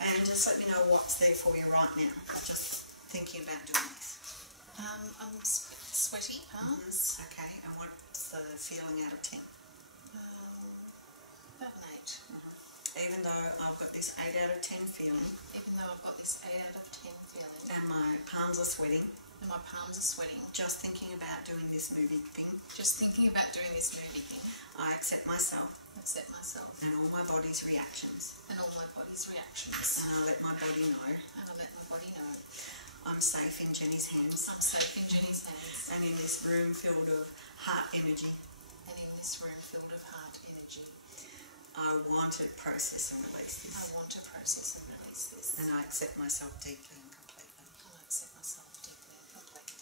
And just let me know what's there for you right now. Just thinking about doing this. I'm sweaty palms. Okay, and what's the feeling out of 10? About an 8. Even though I've got this 8 out of 10 feeling. Even though I've got this 8 out of 10 feeling. And my palms are sweating. And my palms are sweating. Just thinking about doing this movie thing. Just thinking about doing this movie thing. I accept myself. Accept myself. And all my body's reactions. And all my body's reactions. And I let my body know. And I let my body know. I'm safe in Jenny's hands. I'm safe in Jenny's hands. And in this room filled of heart energy. And in this room filled of heart energy. I want to process and release this. I want to process and release this. And I accept myself deeply and completely. And I accept myself deeply and completely.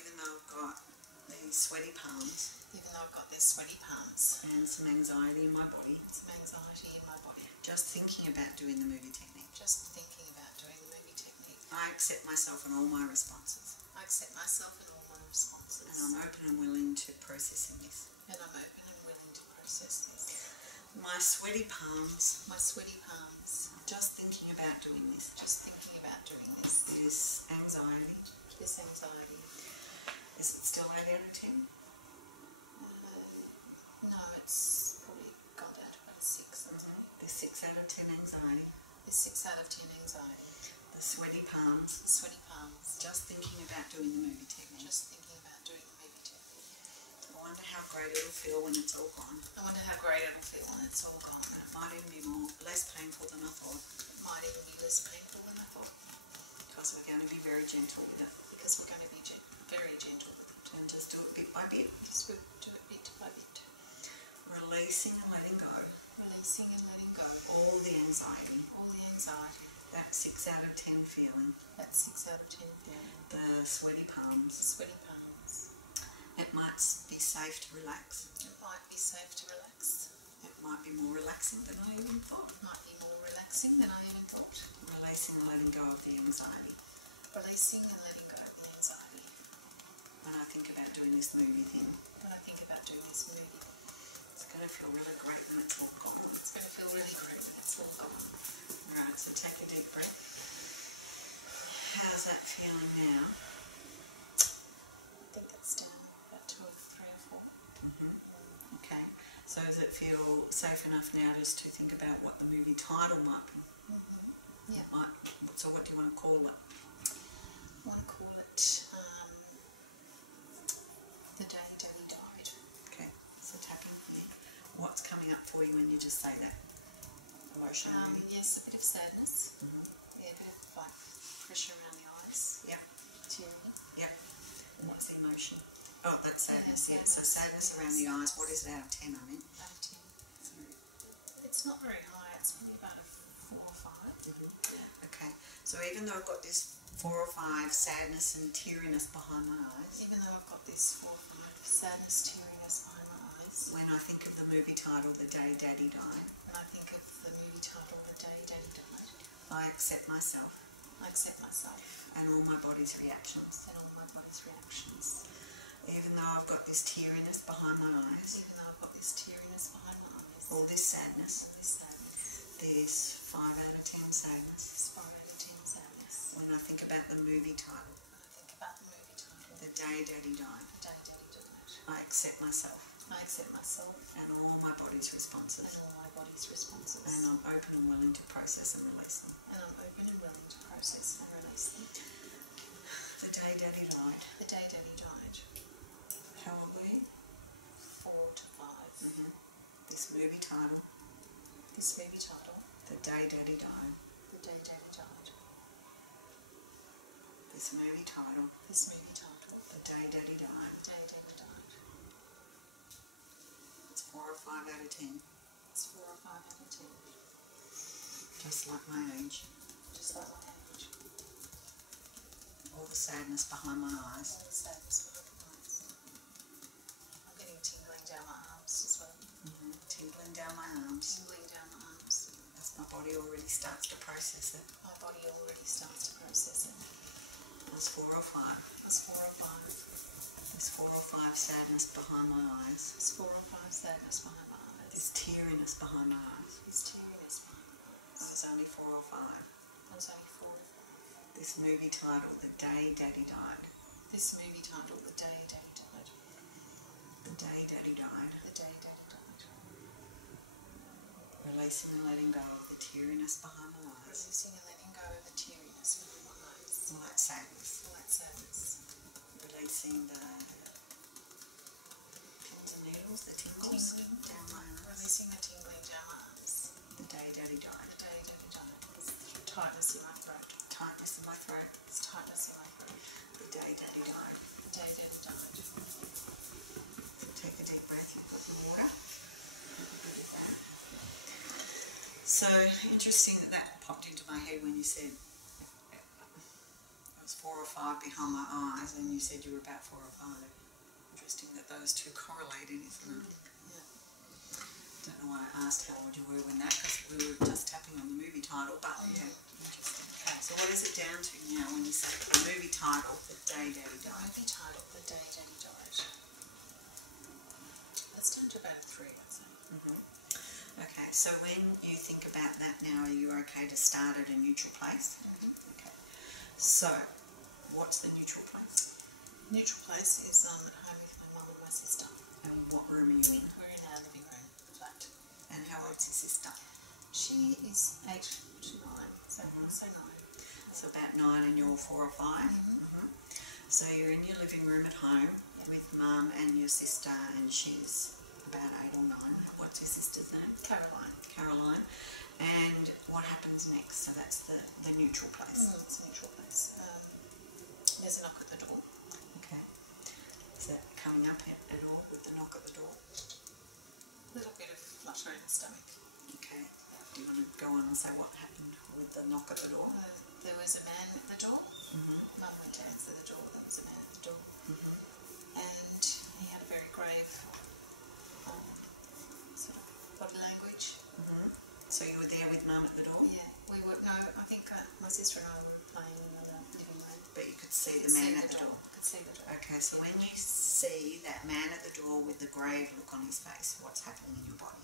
Even though I've got these sweaty palms. Even though I've got these sweaty palms. And some anxiety in my body. Some anxiety in my body. Just thinking about doing the movie technique. Just thinking about doing the movie technique. I accept myself and all my responses. I accept myself and all my responses. And I'm open and willing to processing this. And I'm open and willing to process this. My sweaty palms. My sweaty palms. Just thinking about doing this. Just thinking about doing this. This anxiety. This anxiety. Is it still 8 out of 10? No, it's probably got that about a 6. The 6 out of 10 anxiety. The 6 out of 10 anxiety. The sweaty palms. The sweaty palms. Just thinking about doing the movie technique. Just thinking about doing the movie technique. I wonder how great it'll feel when it's all gone. I wonder how great it'll feel when it's all gone. And it might even be less painful than I thought. It might even be less painful than I thought. Because we're going to be very gentle with it. Because we're going to be very gentle with it. And just do it bit by bit. Just do it bit by bit. Releasing and letting go. Releasing and letting go. All the anxiety. All the anxiety. That 6 out of 10 feeling. That 6 out of 10 feeling. The sweaty palms. The sweaty palms. It might be safe to relax. It might be safe to relax. It might be more relaxing than I even thought. It might be more relaxing than I even thought. Releasing and letting go of the anxiety. Releasing and letting go of the anxiety. When I think about doing this movie thing. When I think about doing this movie. It's going to feel really great when it's all gone. It's going to feel really great when it's all gone. Alright, so take a deep breath. How's that feeling now? I think that's down about 2 or 3 or 4. Okay, so does it feel safe enough now just to think about what the movie title might be? Yeah. So what do you want to call it? I want to call it The Day Daddy Died. Okay, so tapping here. What's coming up for you when you just say that? Emotion? Yes, a bit of sadness. Yeah, a bit of like pressure around the eyes. Yep. Teary. Yep. And what's the emotion? Oh, that's sadness, yeah. So sadness around the eyes. What is it out of 10, I mean? Out of 10. It's not very high. It's probably about a 4 or 5. Okay, so even though I've got this 4 or 5 sadness and teariness behind my eyes. Even though I've got this 4 or 5 sadness, teariness behind my eyes. When I think of the movie title, The Day Daddy Died. When I think of the movie title, The Day Daddy Died. I accept myself. I accept myself. And all my body's reactions. And all my body's reactions. Even though I've got this teariness behind my eyes. Even though I've got this teariness behind my eyes. All this sadness. All this sadness. This 5 out of 10 sadness. This 5 out of 10 sadness. When I think about the movie title. When I think about the movie title. The Day Daddy Died. The Day Daddy Died. I accept myself. I accept myself. And all my body's responses. And all my body's responses. And I'm open and willing to process and release them. And I'm open and willing to process and release them. The Day Daddy Died. The Day Daddy Died. How old were you? 4 to 5. This movie title. This movie title. The Day Daddy Died. The Day Daddy Died. This movie title. This movie title. The Day Daddy Died. The Day Daddy Died. It's 4 or 5 out of 10. It's 4 or 5 out of 10. Just like my age. Just like my age. All the sadness behind my eyes. All the sadness behind my eyes. I'm getting tingling down my arms as well. Tingling down my arms. Tingling down my arms. As my body already starts to process it. My body already starts to process it. It's 4 or 5. It's 4 or 5. There's 4 or 5 sadness behind my eyes. It's 4 or 5 sadness behind my eyes. There's teariness behind my eyes. There's teariness behind my eyes. It's only 4 or 5. This movie title, The Day Daddy Died. This movie title, The Day Daddy Died. The Day Daddy Died. The Day Daddy Died. Releasing and letting go of the teariness behind my eyes. Releasing and letting go of the teariness behind my eyes. All that sadness. All that sadness. Releasing the pins and needles, the tingles down my arms. Releasing the tingling down my arms. The Day Daddy Died. The Day Daddy Died. There's tightness in my throat. Tightness in my throat. There's tightness in my throat. The Day Daddy Died. The Day Daddy Died. So take a deep breath, you've got the water. Good at that. So interesting that popped into my head when you said it was 4 or 5 behind my eyes, and you said you were about 4 or 5. Interesting that those two correlated, isn't it? Yeah. Don't know why I asked how old you were when that, because we were just tapping on the movie title, but yeah, interesting. Okay, so what is it down to now when you say the movie title, The Day Daddy Died? Movie title, The Day Daddy Died. That's down to about 3, I'd say. Okay, so when you think about that now, are you okay to start at a neutral place? Okay. So, what's the neutral place? Neutral place is at home with my mum and my sister. And what room are you in? We're in our living room flat. And how old's your sister? She is 8 to 9, so I'll say 9. So about 9 and you're 4 or 5? So you're in your living room at home with mum and your sister, and she's about 8 or 9. What's your sister's name? Caroline. Caroline. And what happens next? So that's the neutral place. It's a neutral place. There's a knock at the door. Okay. Is that coming up at all with the knock at the door? A little bit of flutter in the stomach. Okay. Do you want to go on and say what happened with the knock at the door? There was a man at the door. Mum went to answer the door. There was a man at the door. And he had a very grave sort of body language. So you were there with mum at the door? Yeah, we were. No, I think my sister and I were playing in another living room. But you could see the man at the door? Could see the door. Okay, so when you see that man at the door with the grave look on his face, what's happening in your body?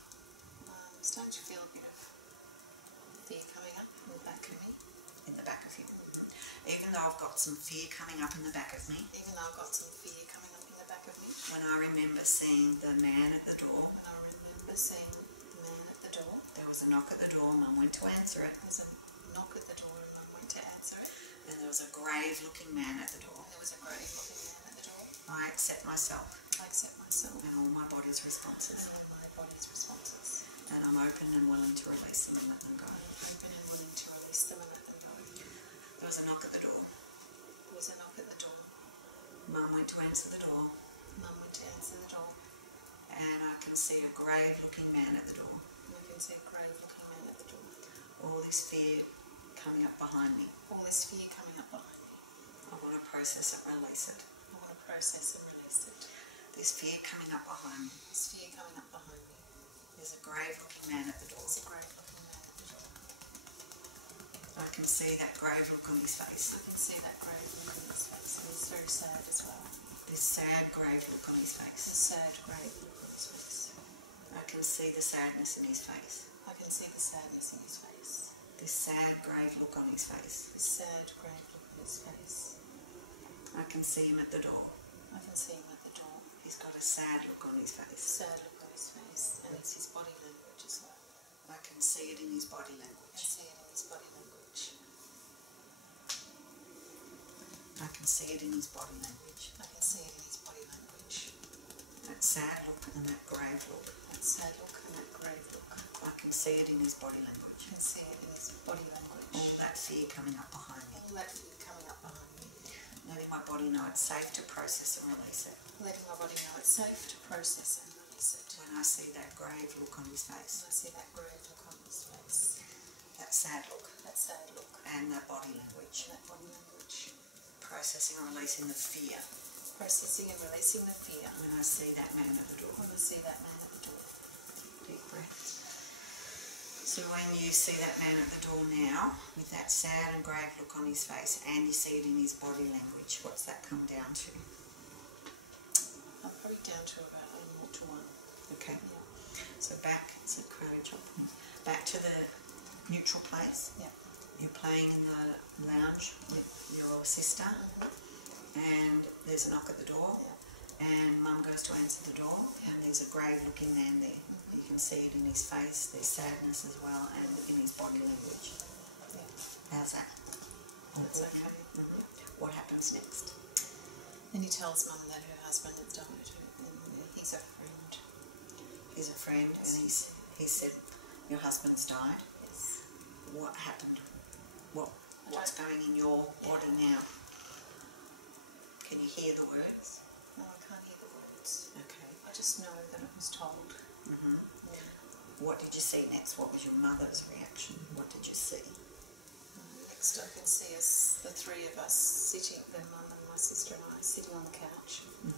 I'm starting to feel a bit of fear coming up in the back of me. In the back of you. Even though I've got some fear coming up in the back of me, Even though I've got some fear coming up in the back of me. when I remember seeing the man at the door, When I remember seeing the man at the door, there was a knock at the door, mum went to answer it, there's a knock at the door and I went to answer it. and there was a grave looking man at the door. There was a grave looking man at the door. I accept myself I accept myself and all my body's responses, and my body's responses. and I'm open and willing to release them and let them go. Open and willing to release them and let them go. There was a knock at the door. There was a knock at the door. Mum went to answer the door, Mum went to answer the door. and I can see a grave looking man at the door. And I can see a grave looking man at the door. All this fear coming up behind me. All this fear coming up behind me. I want to process it, release it. I want to process and release it. This fear coming up behind me. This fear coming up behind me. There's a grave looking man at the door. There's a grave looking man at the door. I can see that grave look on his face. I can see that grave look on his face. And he's very sad as well. This sad grave look on his The face. sad grave look on his face. I can see the sadness in his face. I can see the sadness in his face. This sad grave look on his face. The sad grave look on his face. I can see him at the door. I can see him at the door. He's got a sad look on his face. Sad look on his face. And it's his body language as well. I can see it in his body I language. see it in his body language. I can see it in his body language. I can see it in his body language. That sad look and that grave look. That sad look and that grave look. I can see it in his body language. I can see it in his body language. All that fear coming up behind me. All that fear coming up behind me. Letting my body know it's safe to process and release it. Letting my body know it's safe to process and release it. When I see that grave look on his face. When I see that grave look on his face. That sad look. That sad look. And that body language. That body language. Processing and releasing the fear. Processing and releasing the fear. When I see that man at the door. When I see that man at the door. Deep breath. So when you see that man at the door now, with that sad and grave look on his face, and you see it in his body language, what's that come down to? I'm probably down to about 1 to 1. Okay. Yeah. So back, it's a karate chop. Back to the neutral place. Yeah. you're playing in the lounge with your sister, and there's a knock at the door, and Mum goes to answer the door, and there's a grave looking man there. You can see it in his face, there's sadness as well, and in his body language. How's that? That's okay. What happens next? Then he tells Mum that her husband has died, and he's a friend. He's a friend, and he said, your husband's died. Yes. What happened? What's going in your body now? Can you hear the words? No, I can't hear the words. Okay. I just know that it was told. Mm-hmm. Yeah. What did you see next? What was your mother's reaction? What did you see? Next I can see us, the three of us, sitting, then Mum and my sister and I, sitting on the couch. And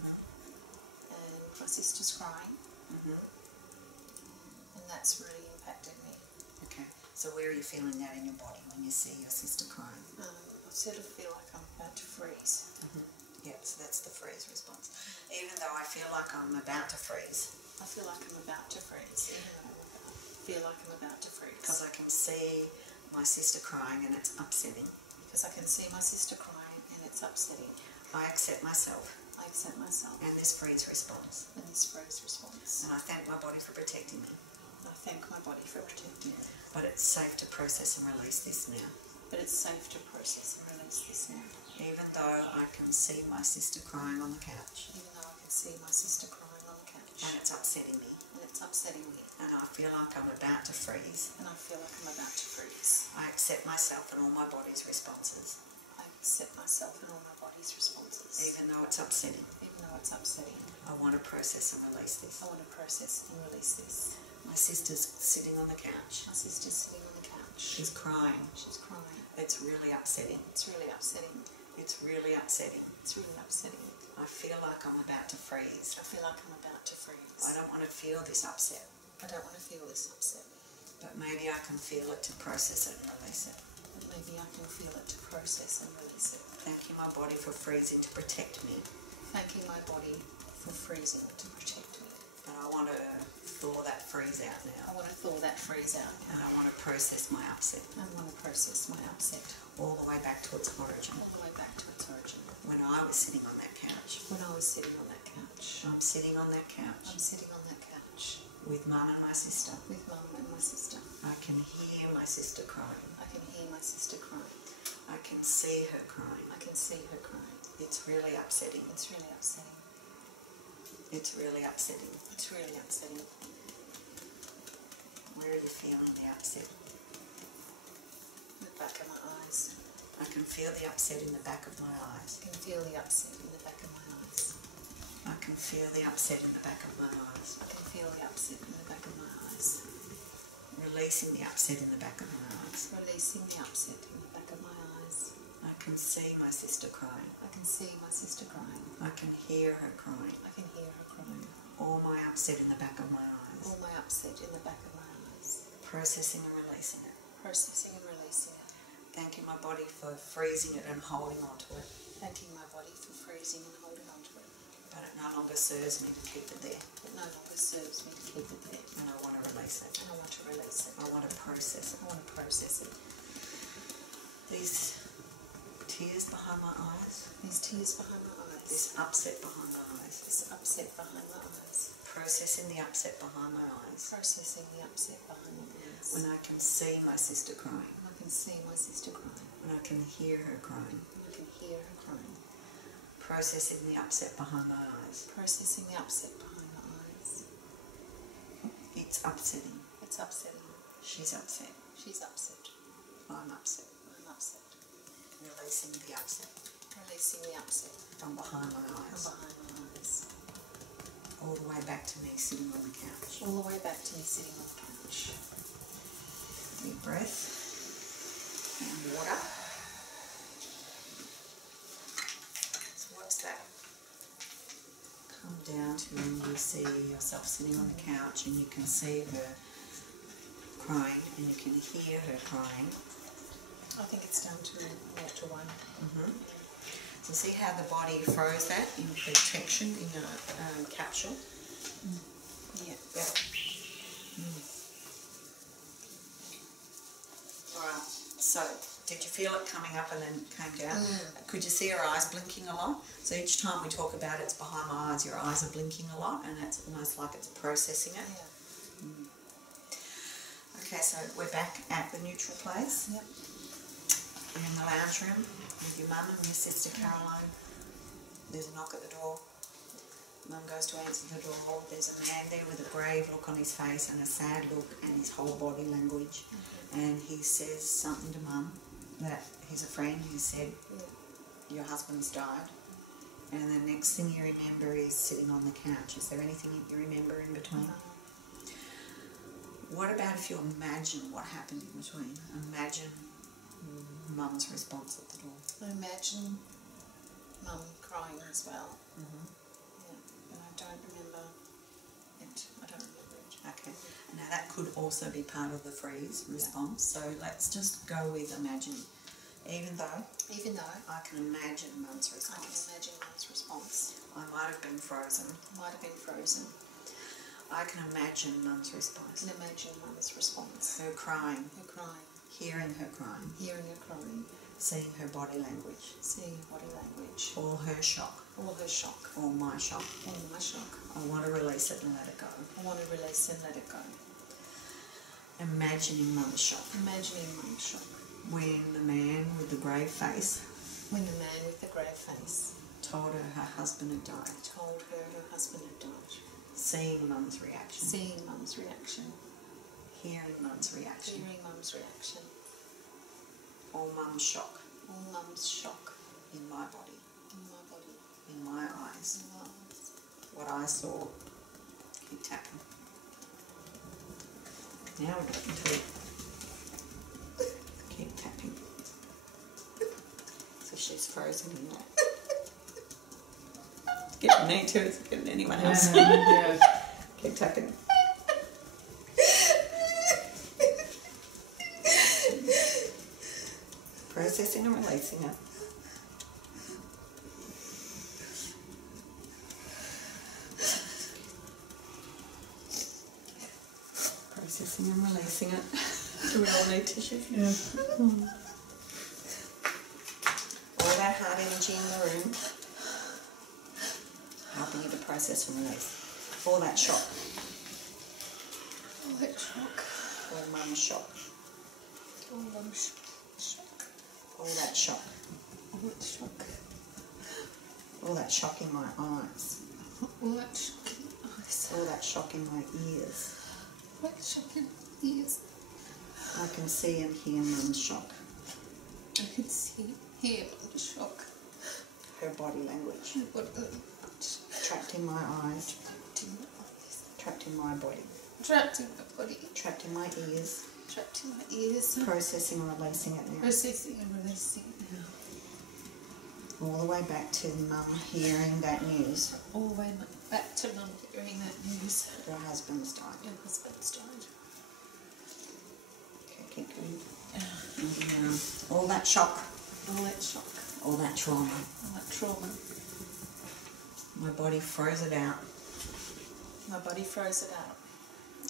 my sister's crying. And that's really impacted me. Okay. So where are you feeling that in your body when you see your sister crying? I sort of feel like I'm about to freeze. Yeah, so that's the freeze response. Even though I feel like I'm about to freeze. I feel like I'm about to freeze. Even though I feel like I'm about to freeze. Because I can see my sister crying and it's upsetting. Because I can see my sister crying and it's upsetting. I accept myself. I accept myself. And this freeze response. And this freeze response. And I thank my body for protecting me. I thank my body for protecting me. But it's safe to process and release this now. But it's safe to process and release this now. Even though I can see my sister crying on the couch. Even though I can see my sister crying on the couch. And it's upsetting me. And it's upsetting me. And I feel like I'm about to freeze. And I feel like I'm about to freeze. I accept myself and all my body's responses. I accept myself and all my body's responses. Even though it's upsetting. Even though it's upsetting. I want to process and release this. I want to process and release this. My sister's sitting on the couch. My sister's sitting on the couch. She's crying. She's crying. It's really upsetting. It's really upsetting. It's really upsetting. It's really upsetting. I feel like I'm about to freeze. I feel like I'm about to freeze. I don't want to feel this upset. I don't want to feel this upset. But maybe I can feel it to process it and release it. But maybe I can feel it to process and release it. Thanking my body for freezing to protect me. Thanking my body for freezing to protect me. And I want to thaw that freeze out now. I want to thaw that freeze out. And I want to process my upset. I want to process my upset. All the way back to its origin. All the way back to its origin. When I was sitting on that couch. When I was sitting on that couch. I'm sitting on that couch. I'm sitting on that couch. With Mum and my sister. With Mum and my sister. I can hear my sister crying. I can hear my sister crying. I can see her crying. I can see her crying. It's really upsetting. It's really upsetting. It's really upsetting. It's really upsetting. Where are you feeling the upset? The back of my eyes. I can feel the upset in the back of my eyes. I can feel the upset in the back of my eyes. I can feel the upset in the back of my eyes. I can feel the upset in the back of my eyes. Releasing the upset in the back of my eyes. Releasing the upset in the back of my eyes. I can see my sister crying. I can see my sister crying. I can hear her crying. I can hear her crying. All my upset in the back of my eyes. All my upset in the back of my eyes. Processing and releasing it. Processing and releasing it. Thanking my body for freezing it and holding on to it. Thanking my body for freezing and holding on to it. But it no longer serves me to keep it there. It no longer serves me to keep it there. And I want to release it. And I want to release it. I want to process it. I want to process it. These tears behind my eyes. These tears behind my eyes. This upset behind my eyes. This upset behind my eyes. Processing the upset behind my eyes. Processing the upset behind my eyes. When I can see my sister crying. When I can see my sister crying. When I can hear her crying. When I can hear her crying. Processing the upset behind my eyes. Processing the upset behind my eyes. It's upsetting. It's upsetting. She's upset. She's upset. I'm upset. I'm upset. Releasing the upset. Releasing the upset. From behind my From eyes. behind my eyes. All the way back to me sitting on the couch. All the way back to me sitting on the couch. Deep breath. And water. So what's that? Come down to when you see yourself sitting on the couch and you can see her crying and you can hear her crying. I think it's down to 0 to 1. So see how the body froze that in protection in a capsule? Yeah. Alright, So, did you feel it coming up and then came down? Could you see her eyes blinking a lot? So each time we talk about it's behind my eyes, your eyes are blinking a lot, and it's almost like it's processing it. Yeah. Okay, so we're back at the neutral place. Yep. You're in the lounge room with your mum and your sister Caroline. There's a knock at the door. Mum goes to answer the door. There's a man there with a grave look on his face and a sad look and his whole body language. And he says something to Mum that he's a friend. He said, your husband's died. And the next thing you remember is sitting on the couch. Is there anything you remember in between? What about if you imagine what happened in between? Imagine Mum's response at the door. I imagine Mum crying as well. Yeah, and I don't remember it. Okay. Now that could also be part of the freeze response. So let's just go with imagining. Even though I can imagine Mum's response. I might have been frozen. I can imagine Mum's response. Her crying. Hearing her crying. Seeing her body language. Or her shock. Or my shock. I want to release it and let it go. Imagining Mum's shock. When the man with the grave face told her her husband had died. Seeing Mum's reaction. Hearing Mum's reaction. All Mum's shock. In my body. In my eyes. What I saw. Keep tapping. Now we're getting to it. Keep tapping. So she's frozen in that. Getting me too, it's getting anyone else. Keep tapping. Processing and releasing it. Processing and releasing it. Do we all need tissue? Yeah. All that heart energy in the room, helping you to process and release. All that shock. All Mum's shock. All that shock. All that shock in my eyes. All that shock in my ears. I can see and hear Mum's shock. Her body language. Trapped in my eyes. Trapped in my body. Trapped in my ears. Processing and releasing it now. All the way back to Mum hearing that news. Your husband's died. Okay, keep going. And, all that shock. All that trauma. My body froze it out.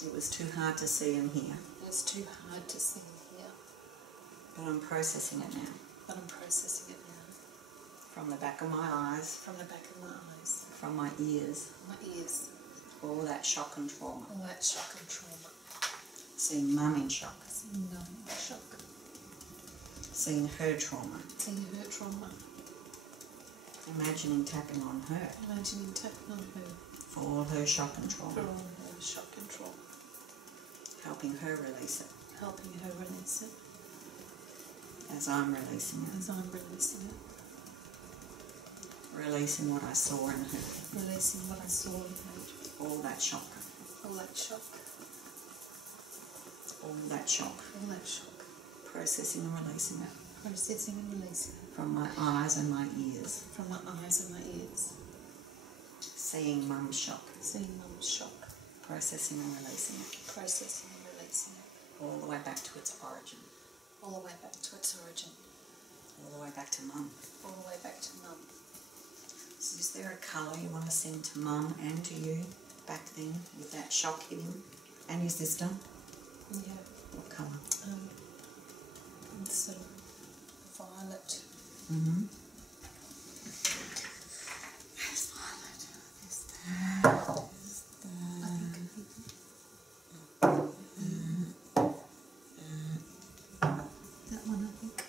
It was too hard to see and hear. But I'm processing it now. From the back of my eyes. From my ears. All that shock and trauma. Seeing Mum in shock. Seeing her trauma. Imagining tapping on her. For all her shock and trauma. Helping her release it. As I'm releasing it. Releasing what I saw in her. All that shock. All that shock. Processing and releasing it. From my eyes and my ears. Seeing Mum's shock. Processing and releasing it. All the way back to its origin. All the way back to Mum. So is there a colour you want to send to Mum and to you back then with that shock hitting? And your sister? Yeah. What colour? sort of violet. Mm-hmm. There's violet. There's that. There's that one, I think.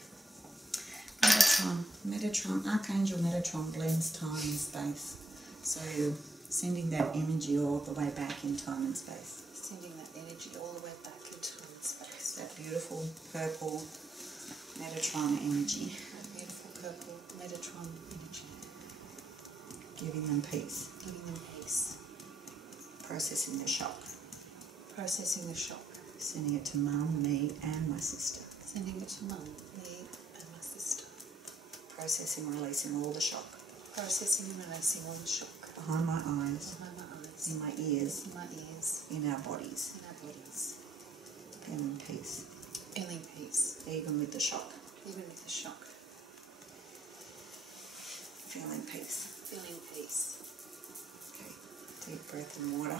Metatron, Archangel Metatron blends time and space. So you're sending that energy all the way back in time and space. Sending that energy all the way back into time and space. That beautiful purple Metatron energy. That beautiful purple Metatron energy. Giving them peace. Giving them peace. Processing the shock. Processing the shock. Sending it to Mum, me and my sister. Sending it to Mum, me and my sister. Processing, releasing all the shock. Processing and releasing all the shock. Behind my eyes. Behind my eyes. In my ears. In my ears. In our bodies. In our bodies. Feeling peace. Feeling peace. Even with the shock. Even with the shock. Feeling peace. Feeling peace. Okay. Deep breath and water.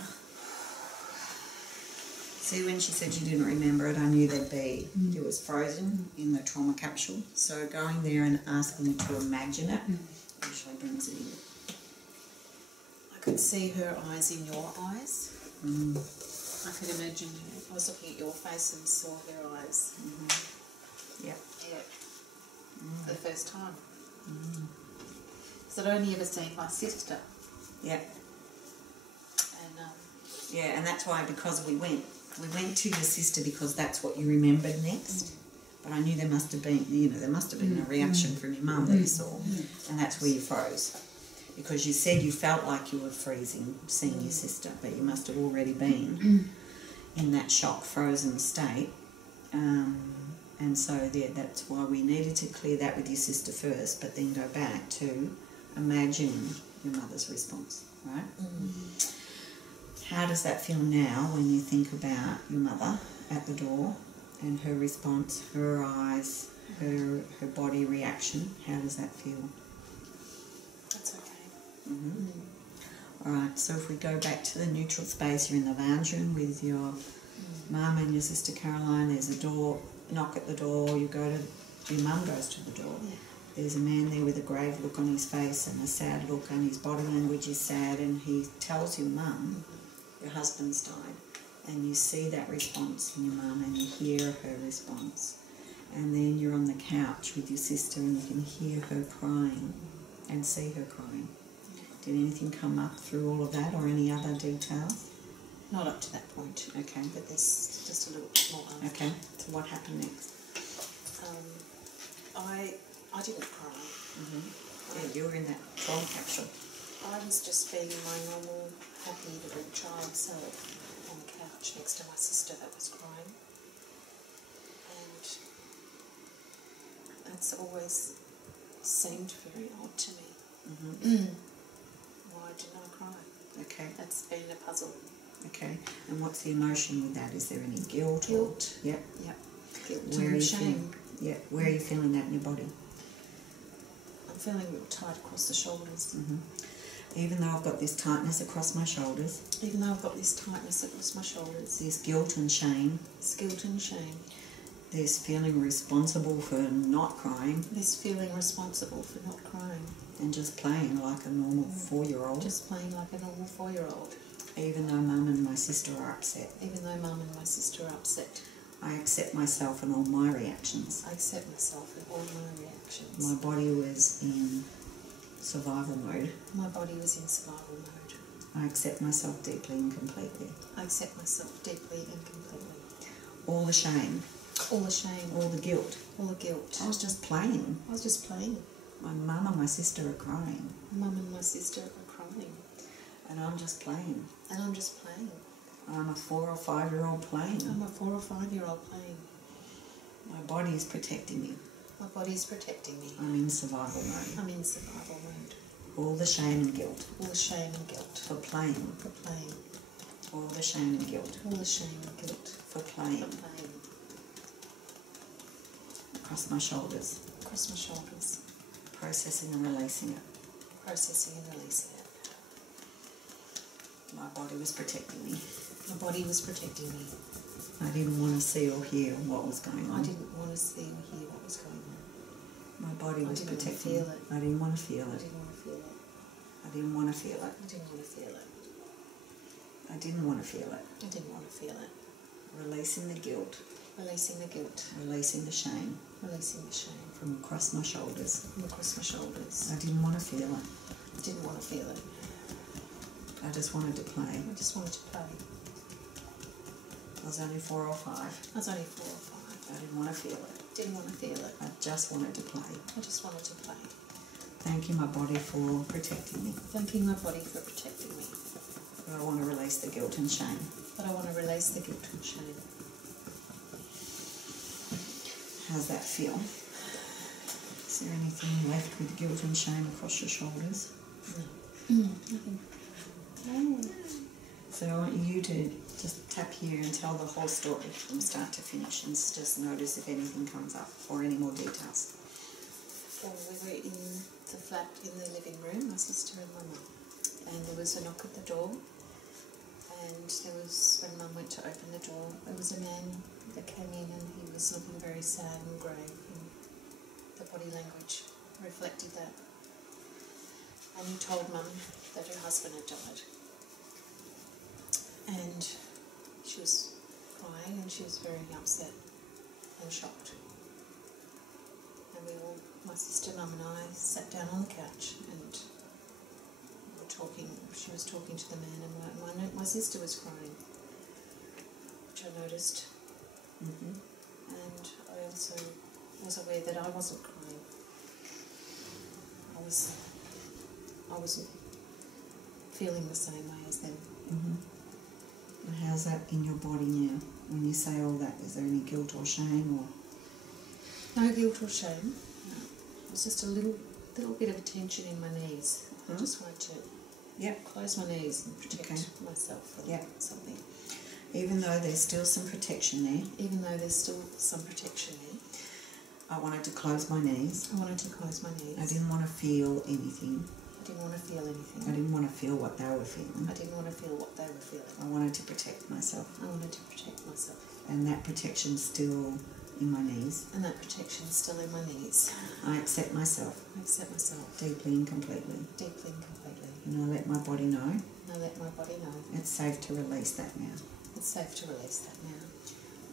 See, when she said she didn't remember it, I knew there'd be. It was frozen in the trauma capsule. So going there and asking you to imagine it usually brings it in. I could see her eyes in your eyes. I could imagine her. I was looking at your face and saw her eyes. Yep. Yeah. For the first time. So I'd only ever seen my sister. Yep. And yeah, and that's why, because we went to your sister because that's what you remembered next. But I knew there must have been, there must have been a reaction from your mum that you saw, and that's where you froze. Because you said you felt like you were freezing seeing your sister, but you must have already been in that shock, frozen state. And so that's why we needed to clear that with your sister first, but then go back to imagine your mother's response, right? How does that feel now when you think about your mother at the door and her response, her eyes, her body reaction? How does that feel? that's okay. All right, so if we go back to the neutral space, you're in the lounge room with your mum and your sister Caroline. There's a door, knock at the door, your mum goes to the door. Yeah. There's a man there with a grave look on his face and a sad look, and his body language is sad, and he tells your mum, your husband's died, and you see that response in your mum and you hear her response. And then you're on the couch with your sister and you can hear her crying and see her crying. Did anything come up through all of that, or any other details? Not up to that point. Okay. But there's just a little bit more after. Okay, so what happened next? I didn't cry. Yeah, you were in that trauma capsule. I was just being my normal, happy little child self on the couch next to my sister that was crying. And that's always seemed very odd to me. Why didn't I cry? Okay. That's been a puzzle. Okay, and what's the emotion with that? Is there any guilt? Guilt. Yep. Guilt Where are and you shame. Where are you feeling that in your body? I'm feeling real tight across the shoulders. Even though I've got this tightness across my shoulders, Even though I've got this tightness across my shoulders, there's guilt and shame, this guilt and shame, there's feeling responsible for not crying this feeling responsible for not crying, and just playing like a normal 4-year-old. just playing like a normal 4-year-old. Even though Mum and my sister are upset, Even though Mum and my sister are upset, I accept myself and all my reactions. I accept myself and all my reactions. My body was in survival mode. My body was in survival mode. I accept myself deeply and completely. I accept myself deeply and completely. All the shame, All the shame, all the guilt. all the guilt. I was just playing. I was just playing. My mum and my sister are crying, Mum and my sister are crying. and I'm just playing. And I'm just playing. I'm a 4 or 5-year-old playing. I'm a 4 or 5-year-old playing. My body is protecting me. My body's protecting me. I'm in survival mode. I'm in survival mode. All the shame and guilt All the shame and guilt for playing. for playing. All the shame and guilt All the shame and guilt for for playing. playing. Across my shoulders, Across my shoulders. processing and releasing it. Processing and releasing it. My body was protecting me. My body was protecting me. I didn't want to see or hear what was going I on. didn't want to see or hear what body was protecting me. I didn't want to feel it. I didn't want to feel it. I didn't want to feel it. I didn't want to feel it. I didn't want to feel it. Releasing the guilt. Releasing the guilt. Releasing the shame. Releasing the shame. From across my shoulders. From across my shoulders. I didn't want to feel it. I didn't want to feel it. I just wanted to play. I just wanted to play. I was only 4 or 5. I was only 4 or 5. I didn't want to feel it. Didn't want to feel it. I just wanted to play. I just wanted to play. Thanking my body for protecting me. Thanking my body for protecting me. But I want to release the guilt and shame. But I want to release the guilt and shame. How's that feel? Is there anything left with guilt and shame across your shoulders? No. Nothing. No. So I want you to just tap here and tell the whole story from start to finish, and just notice if anything comes up or any more details. Well, we were in the flat in the living room, my sister and my mum, and there was a knock at the door, and there was, when Mum went to open the door, there was a man that came in and he was looking very sad and grey, and the body language reflected that. And he told Mum that her husband had died. And she was crying and she was very upset and shocked. And we all, my sister, Mum and I, sat down on the couch and we were talking. She was talking to the man, and my sister was crying, which I noticed. Mm-hmm. And I also was aware that I wasn't crying. I wasn't feeling the same way as them. Mm-hmm. And how's that in your body now? When you say all that, is there any guilt or shame or? No guilt or shame. No. It was just a little bit of a tension in my knees. I just wanted to close my knees and protect myself from something. Even though there's still some protection there. Even though there's still some protection there. I wanted to close my knees. I wanted to close my knees. I didn't want to feel anything. I didn't want to feel anything. I didn't want to feel what they were feeling. I didn't want to feel what they were feeling. I wanted to protect myself. I wanted to protect myself. And that protection's still in my knees. And that protection's still in my knees. I accept myself. I accept myself. Deeply and completely. Deeply and completely. And I let my body know. And I let my body know. It's safe to release that now. It's safe to release that now.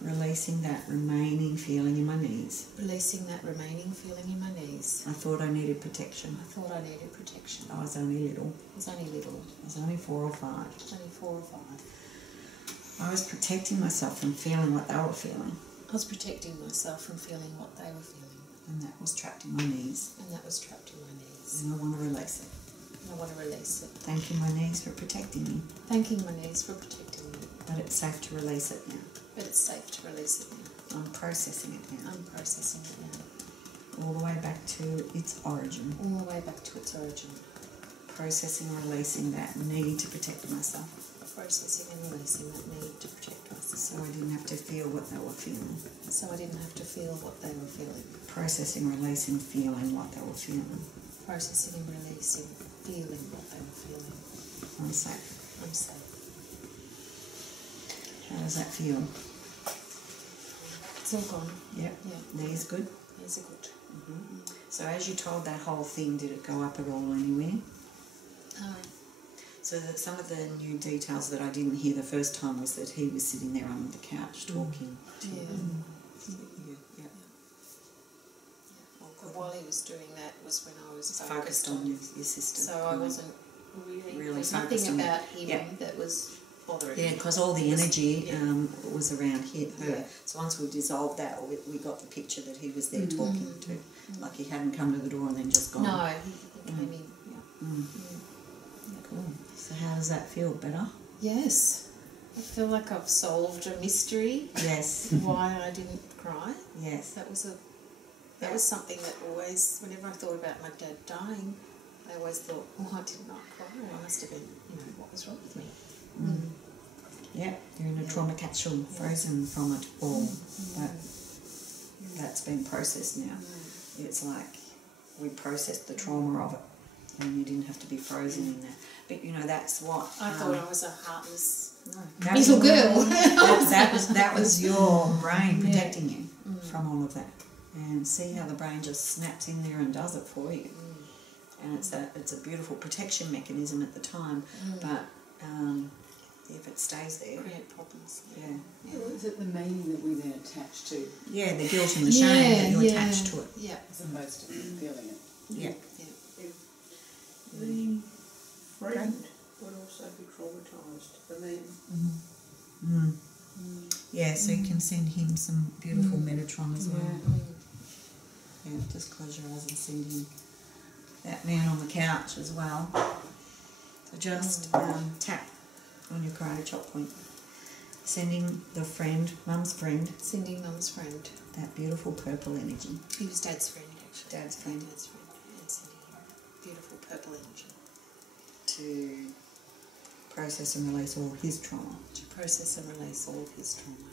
Releasing that remaining feeling in my knees. Releasing that remaining feeling in my knees. I thought I needed protection. I thought I needed protection. I was only little. I was only little. I was only 4 or 5. Only 4 or 5. I was protecting myself from feeling what they were feeling. I was protecting myself from feeling what they were feeling. And that was trapped in my knees. And that was trapped in my knees. And I want to release it. And I want to release it. Thanking my knees for protecting me. Thanking my knees for protecting me. But it's safe to release it now. But it's safe to release it now. I'm processing it now. I'm processing it now. All the way back to its origin. All the way back to its origin. Processing and releasing that need to protect myself. Processing and releasing that need to protect myself. So I didn't have to feel what they were feeling. So I didn't have to feel what they were feeling. Processing, releasing, feeling what they were feeling. Processing and releasing, feeling what they were feeling. I'm safe. I'm safe. How does that feel? It's all gone. Yep. Yeah. Knees good? Knees are good. Mm-hmm. So as you told that whole thing, did it go up at all anywhere? No. So that some of the new details that I didn't hear the first time was that he was sitting there on the couch talking to you. Yeah. But while he was doing that was when I was focused on your sister. So I wasn't really focused nothing on about him that was bothering me. Yeah, because all the energy was around her. Yeah. So once we dissolved that, we got the picture that he was there talking to. Like he hadn't come to the door and then just gone. No, he came in. Yeah. Cool. So how does that feel? Better? Yes. I feel like I've solved a mystery. Yes. Why I didn't cry. Yes. That was something that always, whenever I thought about my dad dying, I always thought, oh, I did not cry. I must have been, what was wrong with me? Yeah, you're in a trauma capsule, frozen from it all. But that's been processed now. It's like we processed the trauma of it, and you didn't have to be frozen in that. But that's what I thought I was a heartless little girl. that was your brain protecting you from all of that. and see how the brain just snaps in there and does it for you. And it's a beautiful protection mechanism at the time, but if it stays there, create problems. Yeah. Well, is it the meaning that we then attach to Yeah, the guilt and the shame that you attach to it. Yeah. as opposed to feeling it? Yeah. The friend would also be traumatised. I mean, Yeah, so you can send him some beautiful Metatron as well. Yeah, just close your eyes and send him that man on the couch as well. So just tap on your karate chop point. Sending the friend, Mum's friend, Sending Mum's friend. that beautiful purple energy. He was Dad's friend, actually. Dad's friend. Dad's friend. And sending him beautiful purple energy. To process and release all his trauma. To process and release all of his trauma.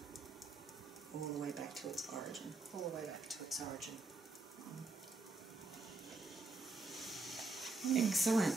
All the way back to its origin. All the way back to its origin. Excellent.